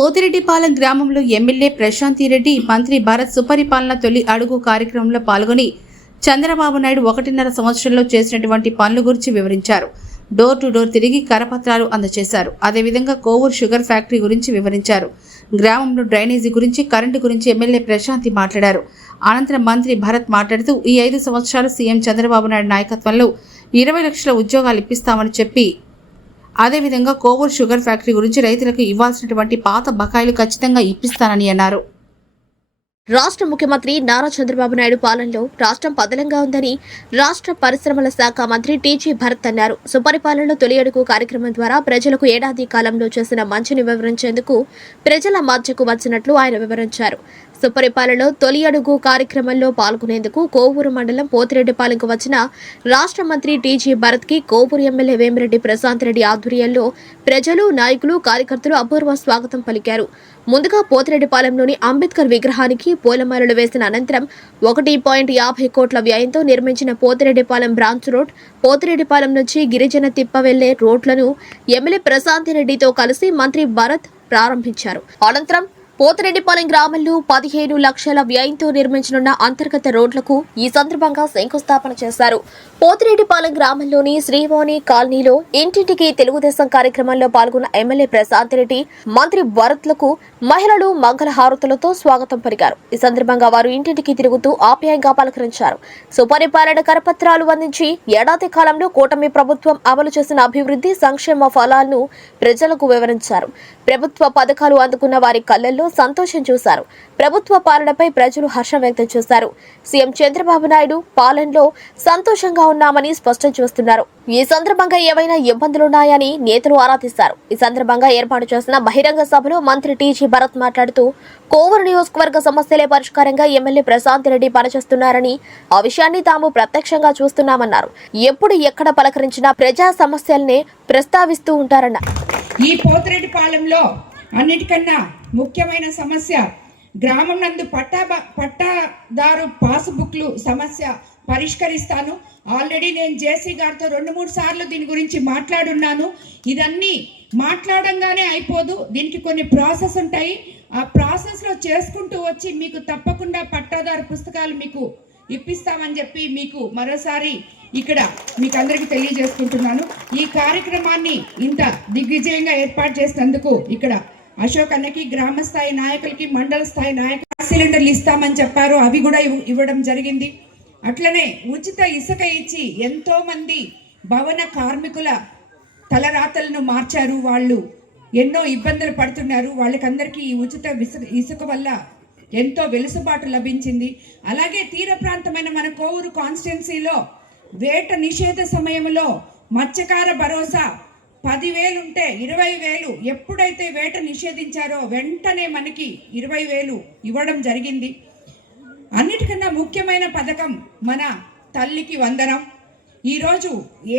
పోతిరెడ్డిపాలెం గ్రామంలో ఎమ్మెల్యే ప్రశాంతి రెడ్డి మంత్రి భారత్ సుపరిపాలన తొలి అడుగు కార్యక్రమంలో పాల్గొని చంద్రబాబు నాయుడు ఒకటిన్నర సంవత్సరంలో చేసినటువంటి పనుల గురించి వివరించారు. డోర్ టు డోర్ తిరిగి కరపత్రాలు అందజేశారు. అదేవిధంగా కోవూరు షుగర్ ఫ్యాక్టరీ గురించి వివరించారు. గ్రామంలో డ్రైనేజీ గురించి కరెంటు గురించి ఎమ్మెల్యే ప్రశాంతి మాట్లాడారు. అనంతరం మంత్రి భరత్ మాట్లాడుతూ ఈ ఐదు సంవత్సరాలు సీఎం చంద్రబాబు నాయుడు నాయకత్వంలో ఇరవై లక్షల ఉద్యోగాలు ఇప్పిస్తామని చెప్పి అదేవిధంగా కోవూరు షుగర్ ఫ్యాక్టరీ గురించి రైతులకు ఇవ్వాల్సినటువంటి పాత బకాయిలు ఖచ్చితంగా ఇప్పిస్తానని అన్నారు. రాష్ట్ర ముఖ్యమంత్రి నారా చంద్రబాబు నాయుడు పాలనలో రాష్ట్రం పదలంగా ఉందని రాష్ట్ర పరిశ్రమల శాఖ మంత్రి టీజీ భరత్ అన్నారు. సుపరిపాలనలో తొలి అడుగు కార్యక్రమం ద్వారా ప్రజలకు ఏడాది కాలంలో చేసిన మంచిని వివరించేందుకు ప్రజల మధ్యకు వచ్చినట్లు ఆయన వివరించారు. సుపరిపాలనలో తొలి అడుగు కార్యక్రమంలో పాల్గొనేందుకు కోవూరు మండలం పోతిరెడ్డిపాలెంకు వచ్చిన రాష్ట్ర మంత్రి టీజీ భరత్కి కోవూరు ఎమ్మెల్యే వేమిరెడ్డి ప్రశాంత్ రెడ్డి ఆధ్వర్యంలో ప్రజలు నాయకులు కార్యకర్తలు అపూర్వ స్వాగతం పలికారు. ముందుగా పోతిరెడ్డిపాలెంలోని అంబేద్కర్ విగ్రహానికి పూలమాలలు వేసిన అనంతరం ఒకటి పాయింట్ యాభై కోట్ల వ్యయంతో నిర్మించిన పోతిరెడ్డిపాలెం బ్రాంచ్ రోడ్ పోతిరెడ్డిపాలెం నుంచి గిరిజన తిప్ప వెళ్ళే రోడ్లను ఎమ్మెల్యే ప్రశాంత్ రెడ్డితో కలిసి మంత్రి భరత్ ప్రారంభించారు. అనంతరం పోతిరెడ్డిపాలెం గ్రామంలో పదిహేను లక్షల వ్యయంతో నిర్మించనున్న అంతర్గత రోడ్లకు ఈ సందర్భంగా శంకుస్థాపన చేశారు. పోతిరెడ్డిపాలెం గ్రామంలోని శ్రీవాణి కాలనీలో ఇంటింటికి తెలుగుదేశం కార్యక్రమంలో పాల్గొన్న ఎమ్మెల్యే ప్రశాంత్ రెడ్డి మంత్రి భరత్లకు మహిళలు మంగళ హారతులతో స్వాగతం పలికారు. ఈ సందర్భంగా వారు ఇంటింటికి తిరుగుతూ ఆప్యాయంగా పలకరించారు. సుపరిపాలన కరపత్రాలు అందించి ఏడాది కాలంలో కూటమి ప్రభుత్వం అమలు చేసిన అభివృద్ధి సంక్షేమ ఫలాలను ప్రజలకు వివరించారు. ప్రభుత్వ పథకాలు అందుకున్న వారి కళ్ళల్లో సంతోషం చూశారు. ప్రభుత్వ పాలనపై ప్రజలు హర్షం వ్యక్తం చేశారు. సీఎం చంద్రబాబు నాయుడు పాలనలో సంతోషంగా ఉన్నామని స్పష్టం చేస్తున్నారు. ఈ సందర్భంగా ఏవైనా ఇబ్బందులున్నాయని నేతలు ఆరాధిస్తారు ఈ సందర్భంగా ఏర్పాటు చేసిన బహిరంగ సభలో మంత్రి టీజీ భరత్ మాట్లాడుతూ కోవూరు నియోజకవర్గ సమస్యలే పరిష్కారంగా ఎమ్మెల్యే ప్రశాంత్ రెడ్డి పనిచేస్తున్నారని ఆ విషయాన్ని తాము ప్రత్యక్షంగా చూస్తున్నామన్నారు. ఎప్పుడు ఎక్కడ పలకరించినా ప్రజా సమస్యల్నే ప్రస్తావిస్తూ ఉంటారన్నారు. ఈ పోతిరెడ్డిపాలెంలో అన్నిటికన్నా ముఖ్యమైన సమస్య గ్రామం నందు పట్టా పట్టాదారు పాస్బుక్లు సమస్య పరిష్కరిస్తాను. ఆల్రెడీ నేను జేసీ గారితో రెండు మూడు సార్లు దీని గురించి మాట్లాడున్నాను. ఇదన్నీ మాట్లాడంగానే అయిపోదు. దీనికి కొన్ని ప్రాసెస్ ఉంటాయి. ఆ ప్రాసెస్లో చేసుకుంటూ వచ్చి మీకు తప్పకుండా పట్టాదారు పుస్తకాలు మీకు ఇప్పిస్తామని చెప్పి మీకు మరోసారి ఇక్కడ మీకు అందరికీ తెలియజేసుకుంటున్నాను. ఈ కార్యక్రమాన్ని ఇంత దిగ్విజయంగా ఏర్పాటు చేసినందుకు ఇక్కడ అశోక్ అన్నకి గ్రామ స్థాయి నాయకులకి మండల స్థాయి నాయకులు సిలిండర్లు ఇస్తామని చెప్పారు. అవి కూడా ఇవ్- ఇవ్వడం జరిగింది. అట్లనే ఉచిత ఇసుక ఇచ్చి ఎంతో మంది భవన కార్మికుల తలరాతలను మార్చారు వాళ్ళు. ఎన్నో ఇబ్బందులు పడుతున్నారు. వాళ్ళకందరికీ ఈ ఉచిత ఇసుక వల్ల ఎంతో వెలుసుబాటు లభించింది. అలాగే తీర ప్రాంతమైన మన కోవూరు కాన్స్టిట్యున్సీలో వేట నిషేధ సమయంలో మత్స్యకార భరోసా పదివేలుంటే ఇరవై వేలు ఎప్పుడైతే వేట నిషేధించారో వెంటనే మనకి ఇరవై వేలు ఇవ్వడం జరిగింది. అన్నిటికన్నా ముఖ్యమైన పథకం మన తల్లికి వందనం. ఈరోజు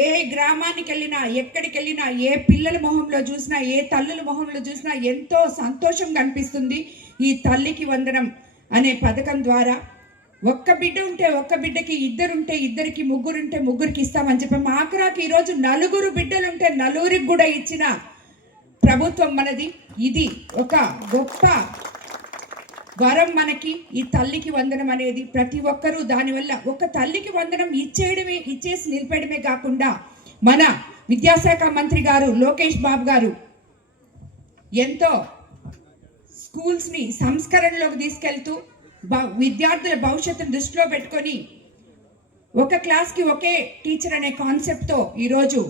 ఏ గ్రామానికి వెళ్ళినా ఎక్కడికి వెళ్ళినా ఏ పిల్లల మొహంలో చూసినా ఏ తల్లుల మొహంలో చూసినా ఎంతో సంతోషం కనిపిస్తుంది ఈ తల్లికి వందనం అనే పథకం ద్వారా. ఒక్క బిడ్డ ఉంటే ఒక్క బిడ్డకి ఇద్దరుంటే ఇద్దరికి ముగ్గురుంటే ముగ్గురికి ఇస్తామని చెప్పి మా ఆఖరాకి ఈరోజు నలుగురు బిడ్డలుంటే నలుగురికి కూడా ఇచ్చిన ప్రభుత్వం మనది. ఇది ఒక గొప్ప వరం మనకి. ఈ తల్లికి వందనం అనేది ప్రతి ఒక్కరూ దానివల్ల ఒక తల్లికి వందనం ఇచ్చేయడమే ఇచ్చేసి నిలిపేయడమే కాకుండా మన విద్యాశాఖ మంత్రి గారు లోకేష్ బాబు గారు ఎంతో స్కూల్స్ని సంస్కరణలోకి తీసుకెళ్తూ విద్యార్థుల భవిష్యత్తును దృష్టిలో పెట్టుకొని ఒక క్లాస్కి ఒకే టీచర్ అనే కాన్సెప్ట్తో ఈరోజు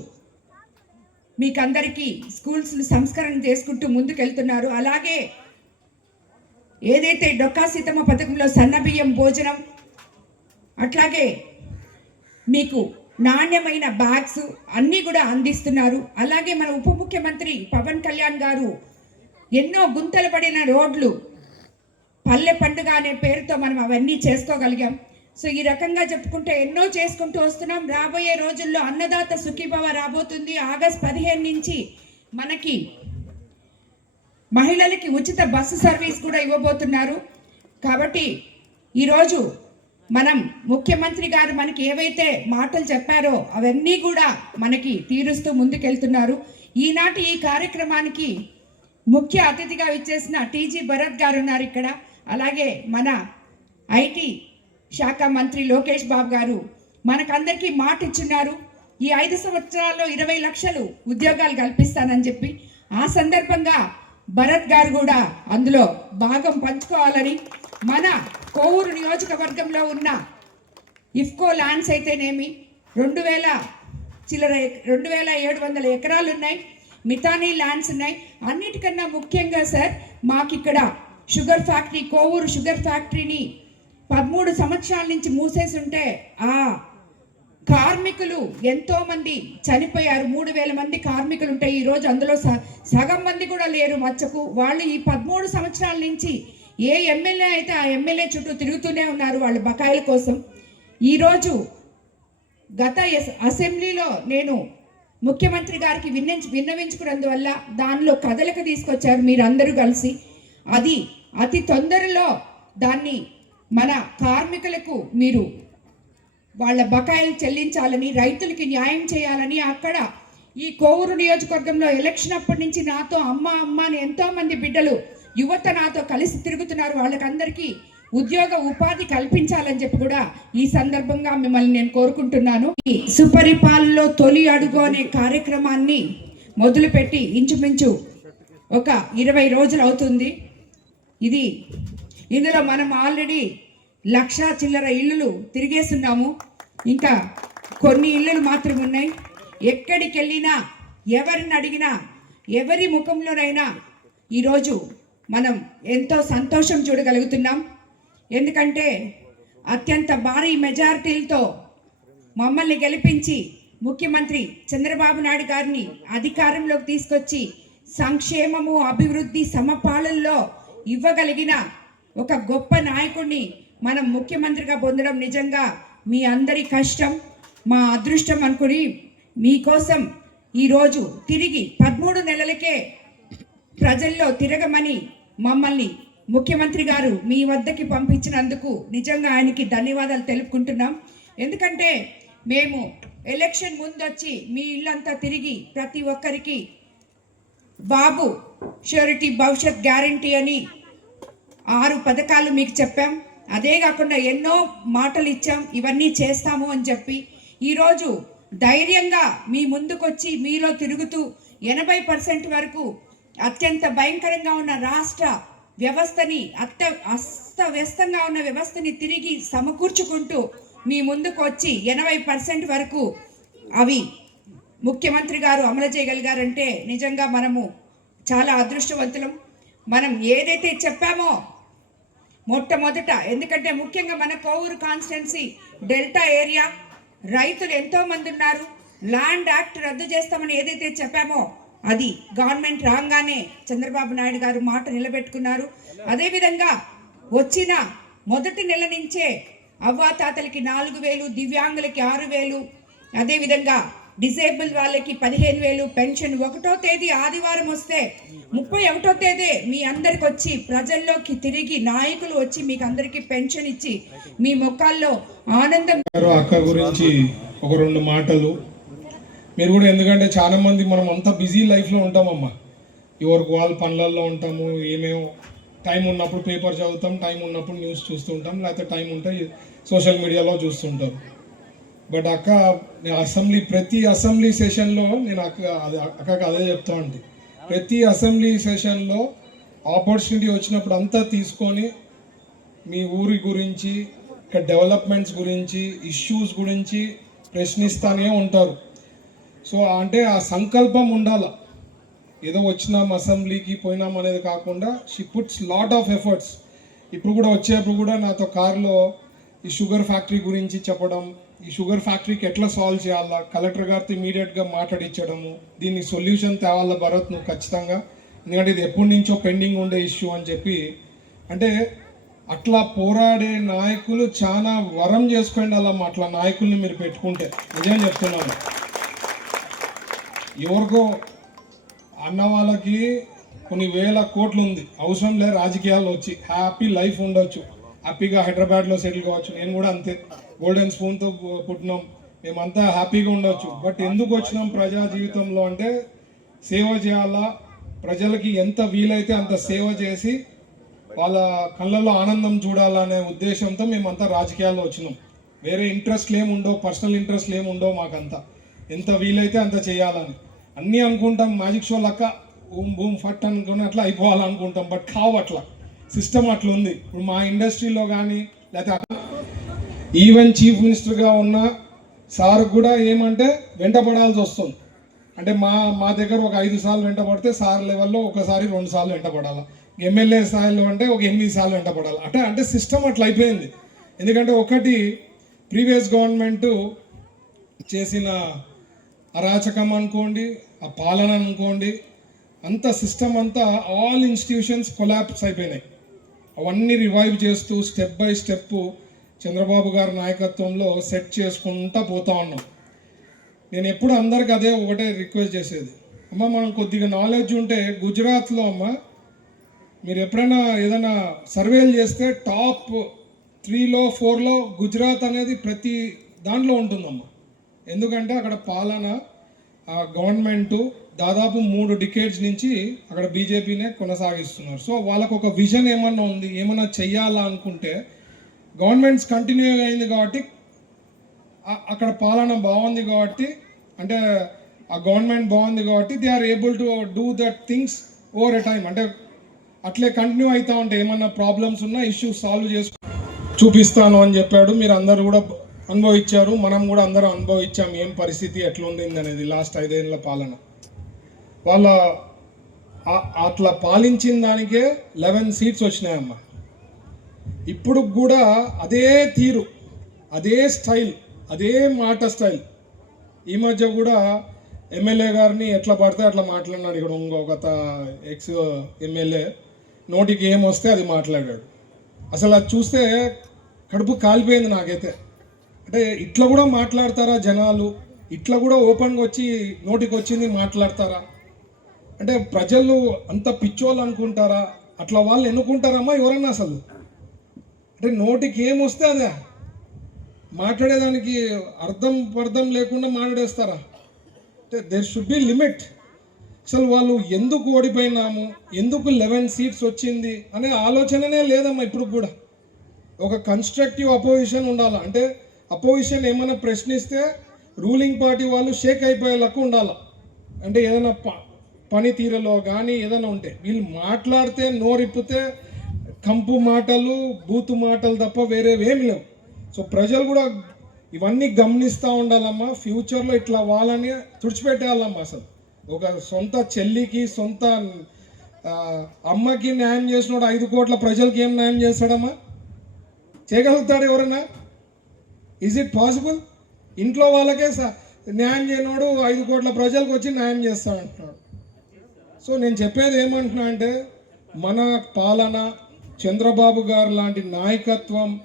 మీకందరికీ స్కూల్స్ సంస్కరణ చేసుకుంటూ ముందుకెళ్తున్నారు. అలాగే ఏదైతే డొక్కా సీతమ్మ పథకంలో సన్నబియ్యం భోజనం అట్లాగే మీకు నాణ్యమైన బ్యాగ్స్ అన్నీ కూడా అందిస్తున్నారు. అలాగే మన ఉప ముఖ్యమంత్రి పవన్ కళ్యాణ్ గారు ఎన్నో గుంతలు పడిన రోడ్లు పల్లె పండుగ అనే పేరుతో మనం అవన్నీ చేసుకోగలిగాం. సో ఈ రకంగా చెప్పుకుంటే ఎన్నో చేసుకుంటూ వస్తున్నాం. రాబోయే రోజుల్లో అన్నదాత సుఖీభవ రాబోతుంది. ఆగస్ట్ పదిహేను నుంచి మనకి మహిళలకి ఉచిత బస్సు సర్వీస్ కూడా ఇవ్వబోతున్నారు. కాబట్టి ఈరోజు మనం ముఖ్యమంత్రి గారు మనకి ఏవైతే మాటలు చెప్పారో అవన్నీ కూడా మనకి తీరుస్తూ ముందుకెళ్తున్నారు. ఈనాటి ఈ కార్యక్రమానికి ముఖ్య అతిథిగా ఇచ్చేసిన టీజీ భరత్ గారు ఉన్నారు ఇక్కడ. అలాగే మన ఐటీ శాఖ మంత్రి లోకేష్ బాబు గారు మనకందరికీ మాట ఇచ్చున్నారు ఈ ఐదు సంవత్సరాల్లో ఇరవై లక్షలు ఉద్యోగాలు కల్పిస్తానని చెప్పి ఆ సందర్భంగా భరత్ గారు కూడా అందులో భాగం పంచుకోవాలని మన కోవూరు నియోజకవర్గంలో ఉన్న ఇఫ్కో ల్యాండ్స్ అయితేనేమి రెండు వేల చిల్లర రెండు వేల ఏడు వందల ఎకరాలు ఉన్నాయి మితానీ ల్యాండ్స్ ఉన్నాయి. అన్నిటికన్నా ముఖ్యంగా సార్ మాకు ఇక్కడ షుగర్ ఫ్యాక్టరీ కోవూరు షుగర్ ఫ్యాక్టరీని పదమూడు సంవత్సరాల నుంచి మూసేసి ఉంటే ఆ కార్మికులు ఎంతో మంది చనిపోయారు. మూడు వేల మంది కార్మికులు ఉంటాయి ఈరోజు అందులో సగం మంది కూడా లేరు మచ్చకు. వాళ్ళు ఈ పదమూడు సంవత్సరాల నుంచి ఏ ఎమ్మెల్యే అయితే ఆ ఎమ్మెల్యే చుట్టూ తిరుగుతూనే ఉన్నారు వాళ్ళ బకాయిల కోసం. ఈరోజు గత అసెంబ్లీలో నేను ముఖ్యమంత్రి గారికి విన్నించి విన్నవించుకున్నందువల్ల దానిలో కదలిక తీసుకొచ్చారు మీరందరూ కలిసి. అది అతి తొందరలో దాన్ని మన కార్మికులకు మీరు వాళ్ళ బకాయిలు చెల్లించాలని రైతులకి న్యాయం చేయాలని అక్కడ ఈ కోవూరు నియోజకవర్గంలో ఎలక్షన్ అప్పటి నుంచి నాతో అమ్మ అమ్మ అని ఎంతోమంది బిడ్డలు యువత నాతో కలిసి తిరుగుతున్నారు. వాళ్ళకందరికీ ఉద్యోగ ఉపాధి కల్పించాలని చెప్పి కూడా ఈ సందర్భంగా మిమ్మల్ని నేను కోరుకుంటున్నాను. ఈ సుపరిపాలనలో తొలి అడుగు అనే కార్యక్రమాన్ని మొదలుపెట్టి ఇంచుమించు ఒక ఇరవై రోజులు అవుతుంది. ఇది ఇందులో మనం ఆల్రెడీ లక్షా చిల్లర ఇల్లులు తిరిగేస్తున్నాము. ఇంకా కొన్ని ఇల్లులు మాత్రం ఉన్నాయి. ఎక్కడికి వెళ్ళినా ఎవరిని అడిగినా ఎవరి ముఖంలోనైనా ఈరోజు మనం ఎంతో సంతోషం చూడగలుగుతున్నాం. ఎందుకంటే అత్యంత భారీ మెజారిటీలతో మమ్మల్ని గెలిపించి ముఖ్యమంత్రి చంద్రబాబు నాయుడు గారిని అధికారంలోకి తీసుకొచ్చి సంక్షేమము అభివృద్ధి సమపాలనలో ఇవ్వగలిగిన ఒక గొప్ప నాయకుడిని మనం ముఖ్యమంత్రిగా పొందడం నిజంగా మీ అందరి కష్టం మా అదృష్టం అనుకుని మీకోసం ఈరోజు తిరిగి పదమూడు నెలలకే ప్రజల్లో తిరగమని మమ్మల్ని ముఖ్యమంత్రి గారు మీ వద్దకి పంపించినందుకు నిజంగా ఆయనకి ధన్యవాదాలు తెలుపుకుంటున్నాం. ఎందుకంటే మేము ఎలక్షన్ ముందొచ్చి మీ ఇల్లంతా తిరిగి ప్రతి ఒక్కరికి బాబు ష్యూరిటీ భవిష్యత్ గ్యారంటీ అని ఆరు పథకాలు మీకు చెప్పాం. అదే కాకుండా ఎన్నో మాటలు ఇచ్చాం. ఇవన్నీ చేస్తాము అని చెప్పి ఈరోజు ధైర్యంగా మీ ముందుకొచ్చి మీలో తిరుగుతూ ఎనభై పర్సెంట్ వరకు అత్యంత భయంకరంగా ఉన్న రాష్ట్ర వ్యవస్థని అత్త అస్తవ్యస్తంగా ఉన్న వ్యవస్థని తిరిగి సమకూర్చుకుంటూ మీ ముందుకు వచ్చి ఎనభై పర్సెంట్ వరకు అవి ముఖ్యమంత్రి గారు అమలు చేయగలిగారంటే నిజంగా మనము చాలా అదృష్టవంతులం. మనం ఏదైతే చెప్పామో మొట్టమొదట ఎందుకంటే ముఖ్యంగా మన కోవూరు కాన్స్టిట్యున్సీ డెల్టా ఏరియా రైతులు ఎంతోమంది ఉన్నారు. ల్యాండ్ యాక్ట్ రద్దు చేస్తామని ఏదైతే చెప్పామో అది గవర్నమెంట్ రాగానే చంద్రబాబు నాయుడు గారు మాట నిలబెట్టుకున్నారు. అదేవిధంగా వచ్చిన మొదటి నెల నుంచే అవ్వాతాతలకి నాలుగు వేలు దివ్యాంగులకి ఆరు వేలు అదేవిధంగా డిజేబుల్ వాళ్ళకి పదిహేను వేలు పెన్షన్ ఒకటో తేదీ ఆదివారం వస్తే ముప్పై ఒకటో తేదీ మీ అందరికి వచ్చి ప్రజల్లోకి తిరిగి నాయకులు వచ్చి మీకు అందరికీ పెన్షన్ ఇచ్చి మీ ముఖాల్లో ఆనందం అక్క గురించి ఒక రెండు మాటలు. మీరు కూడా ఎందుకంటే చాలా మంది మనం అంతా బిజీ లైఫ్లో ఉంటామమ్మా. ఎవరికి వాళ్ళ పనులలో ఉంటాము ఏమేమో టైం ఉన్నప్పుడు పేపర్ చదువుతాం టైం ఉన్నప్పుడు న్యూస్ చూస్తుంటాం లేకపోతే టైం ఉంటే సోషల్ మీడియాలో చూస్తుంటాం బట్ అక్క నేను అసెంబ్లీ ప్రతి అసెంబ్లీ సెషన్లో నేను అక్క అదే అక్కకి అదే చెప్తా ఉంటే. ప్రతి అసెంబ్లీ సెషన్లో ఆపర్చునిటీ వచ్చినప్పుడు అంతా తీసుకొని మీ ఊరి గురించి ఇక్కడ డెవలప్మెంట్స్ గురించి ఇష్యూస్ గురించి ప్రశ్నిస్తానే ఉంటారు. సో అంటే ఆ సంకల్పం ఉండాల. ఏదో వచ్చినాం అసెంబ్లీకి పోయినాం అనేది కాకుండా she puts lot of efforts ఇప్పుడు కూడా వచ్చేప్పుడు కూడా నాతో కారులో ఈ షుగర్ ఫ్యాక్టరీ గురించి చెప్పడం ఈ షుగర్ ఫ్యాక్టరీకి ఎట్లా సాల్వ్ చేయాలా? కలెక్టర్ గారితో ఇమీడియట్గా మాట్లాడించడము దీన్ని సొల్యూషన్ తేవాలా భరత్ నువ్వు ఖచ్చితంగా. ఎందుకంటే ఇది ఎప్పటి నుంచో పెండింగ్ ఉండే ఇష్యూ అని చెప్పి. అంటే అట్లా పోరాడే నాయకులు చాలా వరం చేసుకోండి అలా అట్లా నాయకుల్ని మీరు పెట్టుకుంటే. నిజం చెప్తున్నాను. ఎవరికో అన్న వాళ్ళకి కొన్ని వేల కోట్లు ఉంది. అవసరం లేదు రాజకీయాల్లో వచ్చి. హ్యాపీ లైఫ్ ఉండొచ్చు. హ్యాపీగా హైదరాబాద్లో సెటిల్ కావచ్చు. నేను కూడా అంతే. గోల్డెన్ స్పూన్తో పుట్టినాం. మేమంతా హ్యాపీగా ఉండొచ్చు. బట్ ఎందుకు వచ్చినాం ప్రజా జీవితంలో అంటే సేవ చేయాలా? ప్రజలకి ఎంత వీలైతే అంత సేవ చేసి వాళ్ళ కళ్ళల్లో ఆనందం చూడాలనే ఉద్దేశంతో మేమంతా రాజకీయాల్లో వచ్చినాం. వేరే ఇంట్రెస్ట్లు ఏమి ఉండవు పర్సనల్ ఇంట్రెస్ట్లు ఏమి ఉండవు మాకంతా. ఎంత వీలైతే అంత చేయాలని. అన్నీ అనుకుంటాం మ్యాజిక్ షో లెక్క ఊమ్ బూమ్ ఫట్ అనుకుని అట్లా అయిపోవాలనుకుంటాం. బట్ కావు అట్లా. సిస్టమ్ అట్లా ఉంది ఇప్పుడు మా ఇండస్ట్రీలో కానీ లేకపోతే ఈవెన్ చీఫ్ మినిస్టర్గా ఉన్న సార్ కూడా ఏమంటే వెంటపడాల్సి వస్తుంది. అంటే మా మా దగ్గర ఒక ఐదు సార్లు వెంటపడితే సార్ లెవెల్లో ఒకసారి రెండు సార్లు వెంటపడాలి. ఎమ్మెల్యే స్థాయిలో అంటే ఒక ఎనిమిది సార్లు వెంటపడాలి. అంటే అంటే సిస్టమ్ అట్లా అయిపోయింది. ఎందుకంటే ఒకటి ప్రీవియస్ గవర్నమెంట్ చేసిన అరాచకం అనుకోండి ఆ పాలన అనుకోండి అంత సిస్టమ్ అంతా ఆల్ ఇన్స్టిట్యూషన్స్ కొలాప్స్ అయిపోయినాయి. అవన్నీ రివైవ్ చేస్తూ స్టెప్ బై స్టెప్ చంద్రబాబు గారి నాయకత్వంలో సెట్ చేసుకుంటా పోతా ఉన్నాం. నేను ఎప్పుడు అందరికి అదే ఒకటే రిక్వెస్ట్ చేసేది. అమ్మ మనం కొద్దిగా నాలెడ్జ్ ఉంటే గుజరాత్లో అమ్మ మీరు ఎప్పుడైనా ఏదైనా సర్వేలు చేస్తే టాప్ త్రీలో ఫోర్లో గుజరాత్ అనేది ప్రతి దాంట్లో ఉంటుందమ్మా. ఎందుకంటే అక్కడ పాలన ఆ గవర్నమెంటు దాదాపు మూడు డికేడ్స్ నుంచి అక్కడ బీజేపీనే కొనసాగిస్తున్నారు. సో వాళ్ళకు ఒక విజన్ ఏమన్నా ఉంది ఏమన్నా చెయ్యాలా అనుకుంటే గవర్నమెంట్స్ కంటిన్యూ అయింది కాబట్టి అక్కడ పాలన బాగుంది కాబట్టి అంటే ఆ గవర్నమెంట్ బాగుంది కాబట్టి they are able to do that things over a time అంటే అట్లే కంటిన్యూ అవుతా ఉంటే ఏమన్నా ప్రాబ్లమ్స్ ఉన్నా ఇష్యూస్ సాల్వ్ చేసుకు చూపిస్తాను అని చెప్పాడు. మీరు అందరు కూడా అనుభవించారు. మనం కూడా అందరం అనుభవించాం. ఏం పరిస్థితి ఎట్లా అనేది లాస్ట్ ఐదేళ్ళ పాలన. వాళ్ళ అట్లా పాలించిన దానికే లెవెన్ సీట్స్ వచ్చినాయమ్మా. ఇప్పుడు కూడా అదే తీరు అదే స్టైల్ అదే మాట స్టైల్. ఈ మధ్య కూడా ఎమ్మెల్యే గారిని ఎట్లా పడితే అట్లా మాట్లాడినాడు. ఇక్కడ ఇంకొక ఎక్స్ ఎమ్మెల్యే నోటికి ఏం వస్తే అది మాట్లాడాడు. అసలు అది చూస్తే కడుపు కాలిపోయింది నాకైతే. అంటే ఇట్లా కూడా మాట్లాడతారా జనాలు? ఇట్లా కూడా ఓపెన్గా వచ్చి నోటికి వచ్చింది మాట్లాడతారా? అంటే ప్రజలు అంత పిచ్చోళ్ళు అనుకుంటారా? అట్లా వాళ్ళు ఎన్నుకుంటారమ్మా ఎవరన్నా అసలు? అంటే నోటికి ఏమొస్తే అదే. మాట్లాడేదానికి అర్థం పర్థం లేకుండా మాట్లాడేస్తారా? అంటే దేర్ షుడ్ బి లిమిట్ అసలు వాళ్ళు ఎందుకు ఓడిపోయినాము? ఎందుకు లెవెన్ సీట్స్ వచ్చింది? అనే ఆలోచననే లేదమ్మా ఇప్పుడు కూడా. ఒక కన్స్ట్రక్టివ్ అపోజిషన్ ఉండాలి? అంటే అపోజిషన్ ఏమైనా ప్రశ్నిస్తే రూలింగ్ పార్టీ వాళ్ళు షేక్ అయిపోయేలాగా ఉండాలి? అంటే ఏదైనా ప పనితీరలో కానీ ఏదైనా ఉంటే వీళ్ళు మాట్లాడితే నోరిప్పితే కంపు మాటలు బూతు మాటలు తప్ప వేరేవేమి లేవు. సో ప్రజలు కూడా ఇవన్నీ గమనిస్తూ ఉండాలమ్మా. ఫ్యూచర్లో ఇట్లా వాళ్ళని తుడిచిపెట్టేయాలమ్మా అసలు. ఒక సొంత చెల్లికి సొంత అమ్మకి న్యాయం చేసినోడు ఐదు కోట్ల ప్రజలకి ఏం న్యాయం చేస్తాడమ్మా? చేయగలుగుతాడు ఎవరన్నా? ఈజ్ ఇట్ పాసిబుల్ ఇంట్లో వాళ్ళకే న్యాయం చేయనోడు ఐదు కోట్ల ప్రజలకు వచ్చి న్యాయం చేస్తాడంటున్నాడు. సో నేను చెప్పేది ఏమంటున్నా అంటే మన పాలన చంద్రబాబు గారు లాంటి నాయకత్వం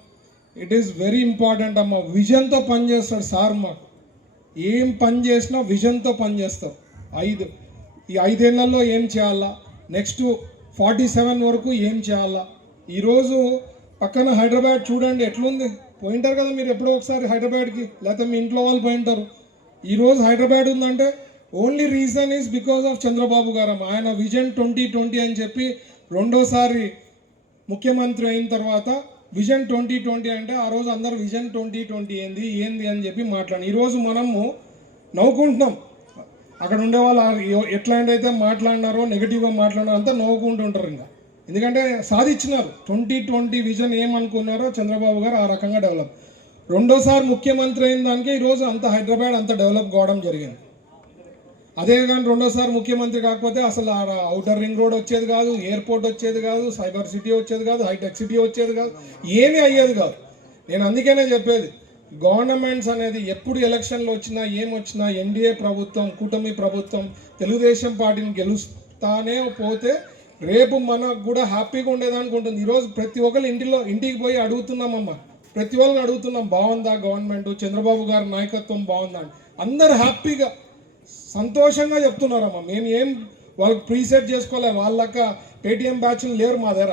ఇట్ ఈస్ వెరీ ఇంపార్టెంట్ అమ్మ. విజన్తో పనిచేస్తాడు సార్ మాకు. ఏం పని చేసినా విజన్తో పనిచేస్తారు ఐదు ఈ ఐదేళ్ళలో ఏం చేయాలా? నెక్స్ట్ ఫార్టీ సెవెన్ వరకు ఏం చేయాలా? ఈరోజు పక్కన హైదరాబాద్ చూడండి ఎట్లుంది? పోయింటారు కదా మీరు ఎప్పుడో ఒకసారి హైదరాబాద్కి లేకపోతే మీ ఇంట్లో వాళ్ళు పోయింటారు. ఈరోజు హైదరాబాద్ ఉందంటే only reason is because of Chandrababu garu ఆయన విజన్ ట్వంటీ ట్వంటీ అని చెప్పి రెండోసారి ముఖ్యమంత్రి అయిన తర్వాత విజన్ ట్వంటీ ట్వంటీ అంటే ఆ రోజు అందరూ విజన్ ట్వంటీ ట్వంటీ ఏంది ఏంది అని చెప్పి మాట్లాడి ఈరోజు మనము నవ్వుకుంటున్నాం. అక్కడ ఉండే వాళ్ళు ఎట్లాంటైతే మాట్లాడినారో నెగిటివ్గా మాట్లాడినారో అంతా నవ్వుకుంటుంటారు ఇంకా. ఎందుకంటే సాధించినారు. ట్వంటీ ట్వంటీ విజన్ ఏమనుకున్నారో చంద్రబాబు గారు ఆ రకంగా డెవలప్ రెండోసారి ముఖ్యమంత్రి అయిన దానికి ఈరోజు అంత హైదరాబాద్ అంత డెవలప్ కావడం జరిగింది. అదే కానీ రెండోసారి ముఖ్యమంత్రి కాకపోతే అసలు ఆ అవుటర్ రింగ్ రోడ్ వచ్చేది కాదు ఎయిర్పోర్ట్ వచ్చేది కాదు సైబర్ సిటీ వచ్చేది కాదు హైటెక్ సిటీ వచ్చేది కాదు ఏమీ అయ్యేది కాదు. నేను అందుకనే చెప్పేది గవర్నమెంట్స్ అనేది ఎప్పుడు ఎలక్షన్లు వచ్చినా ఏమొచ్చినా ఎన్డీఏ ప్రభుత్వం కూటమి ప్రభుత్వం తెలుగుదేశం పార్టీని గెలుస్తానే పోతే రేపు మనకు కూడా హ్యాపీగా ఉండేదానికి ఉంటుంది. ఈరోజు ప్రతి ఒక్కరు ఇంటిలో ఇంటికి పోయి అడుగుతున్నామమ్మ ప్రతి వాళ్ళని అడుగుతున్నాం బాగుందా గవర్నమెంట్? చంద్రబాబు గారి నాయకత్వం బాగుందా అని. అందరు హ్యాపీగా సంతోషంగా చెప్తున్నారమ్మా. మేము ఏం వాళ్ళకి ప్రీసెట్ చేసుకోలే. వాళ్ళక పేటిఎం బ్యాచ్లు లేరు మా దగ్గర.